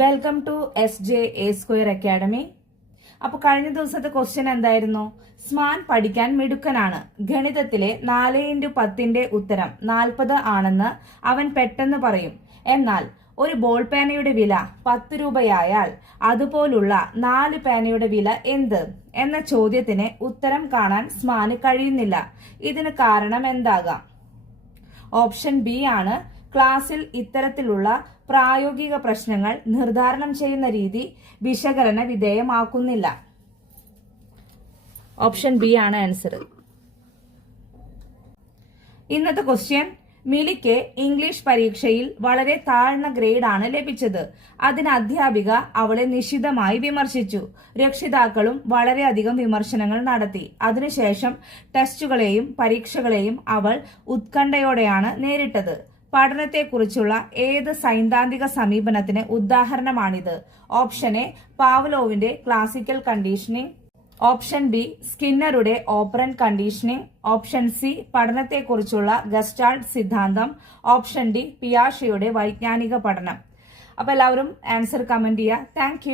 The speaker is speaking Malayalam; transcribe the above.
Welcome to SJ academy. അപ്പൊ കഴിഞ്ഞ ദിവസത്തെ ക്വസ്റ്റ്യൻ എന്തായിരുന്നു? സ്മാൻ പഠിക്കാൻ മിടുക്കനാണ്. ഗണിതത്തിലെ 4x10 ഉത്തരം 40 ആണെന്ന് അവൻ പെട്ടെന്ന് പറയും. എന്നാൽ ഒരു ബോൾ പേനയുടെ വില 10 രൂപയായാൽ അതുപോലുള്ള 4 പേനയുടെ വില എന്ത് എന്ന ചോദ്യത്തിന് ഉത്തരം കാണാൻ സ്മാന് കഴിയുന്നില്ല. ഇതിന് കാരണം എന്താകാം? ഓപ്ഷൻ ബി ആണ്. ക്ലാസ്സിൽ ഇത്തരത്തിലുള്ള പ്രായോഗിക പ്രശ്നങ്ങൾ നിർദ്ധാരണം ചെയ്യുന്ന രീതി വിശകലന വിധേയമാക്കുന്നില്ല. ഓപ്ഷൻ ബി ആണ് ആൻസർ. ഇന്നത്തെ ക്വസ്റ്റ്യൻ: മിലിക്ക് ഇംഗ്ലീഷ് പരീക്ഷയിൽ വളരെ താഴ്ന്ന ഗ്രേഡ് ആണ് ലഭിച്ചത്. അതിന് അധ്യാപിക അവളെ നിശിതമായി വിമർശിച്ചു. രക്ഷിതാക്കളും വളരെയധികം വിമർശനങ്ങൾ നടത്തി. അതിനുശേഷം ടെസ്റ്റുകളെയും പരീക്ഷകളെയും അവൾ ഉത്കണ്ഠയോടെയാണ് നേരിട്ടത്. പഠനത്തെക്കുറിച്ചുള്ള ഏത് സൈദ്ധാന്തിക സമീപനത്തിന് ഉദാഹരണമാണിത്? ഓപ്ഷൻ എ പാവ്ലോവിന്റെ ക്ലാസിക്കൽ കണ്ടീഷനിങ്, ഓപ്ഷൻ ബി സ്കിന്നറുടെ ഓപ്പറന്റ് കണ്ടീഷനിങ്, ഓപ്ഷൻ സി പഠനത്തെക്കുറിച്ചുള്ള ഗസ്റ്റാൾട്ട് സിദ്ധാന്തം, ഓപ്ഷൻ ഡി പിയാഷെയുടെ വൈജ്ഞാനിക പഠനം. അപ്പൊ എല്ലാവരും ആൻസർ കമന്റ് ചെയ്യുക. താങ്ക്